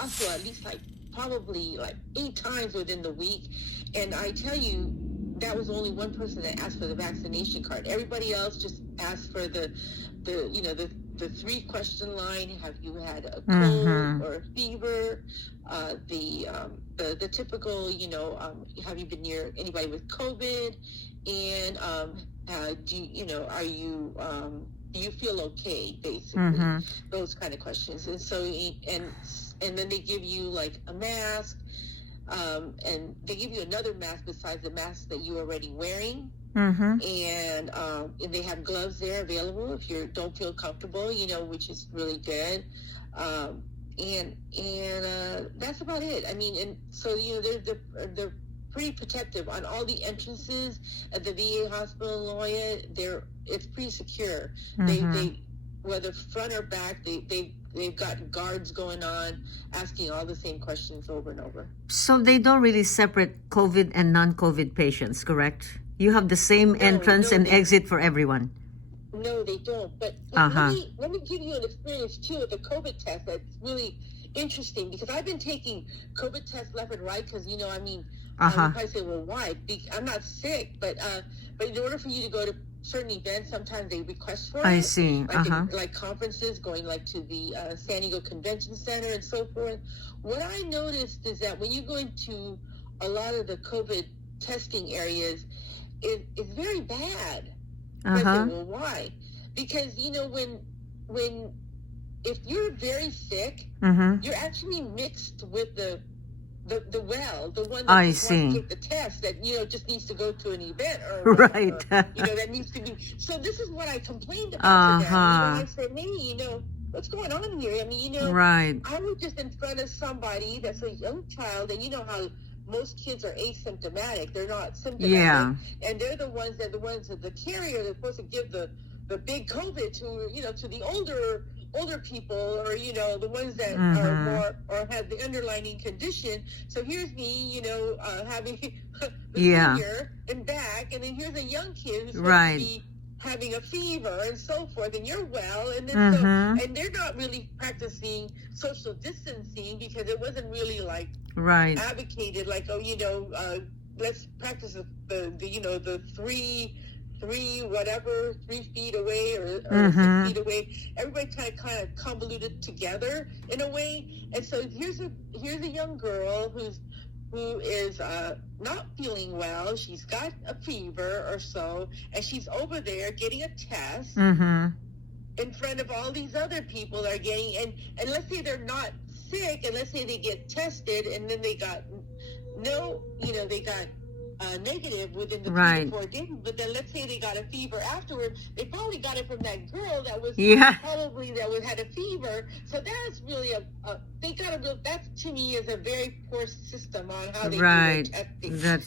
hospital at least like probably like 8 times within the week. And I tell you, that was only one person that asked for the vaccination card. Everybody else just asked for the 3-question line. Have you had a cold or a fever? The typical, have you been near anybody with COVID? And do you feel okay, basically? Those kind of questions. And so, and then they give you like a mask, and they give you another mask besides the mask that you're already wearing. And they have gloves there available if you don't feel comfortable, which is really good. And that's about it. I mean, and so, they're pretty protective on all the entrances at the VA hospital in La Jolla. It's pretty secure. They whether front or back, they've got guards going on asking all the same questions over and over. So they don't really separate COVID and non-COVID patients, correct? You have the same entrance and exit for everyone. No, they don't. But let me give you an experience too with the COVID test that's really interesting, because I've been taking COVID tests left and right because, you probably say, well, why? I'm not sick, but in order for you to go to certain events, sometimes they request for it. I see. Like conferences, going like to the San Diego Convention Center and so forth. What I noticed is that when you go into a lot of the COVID testing areas, it's very bad. I said, well, why? Because, if you're very sick, you're actually mixed with the one that just wants to take the test, that just needs to go to an event or whatever, that needs to be. So this is what I complained about to them. I said, hey, what's going on here? I mean, I was just in front of somebody that's a young child, and you know how most kids are asymptomatic; they're not symptomatic, and they're the ones that the carrier. They're supposed to give the big COVID to the older people, or the ones that are more or have the underlying condition. So here's me, having the senior and back, and then here's a young kid who's supposed to be having a fever and so forth, and you're well, and then and they're not really practicing social distancing because it wasn't really like advocated, like let's practice the 3 feet away or 6 feet away. Everybody kind of convoluted together in a way. And so here's a young girl who is not feeling well. She's got a fever or so, and she's over there getting a test in front of all these other people that are getting, and let's say they're not sick, and let's say they get tested, and then they got negative within the 3 to 4 days, but then let's say they got a fever afterward. They probably got it from that girl that was probably had a fever. So that's really that to me is a very poor system on how they do their testing.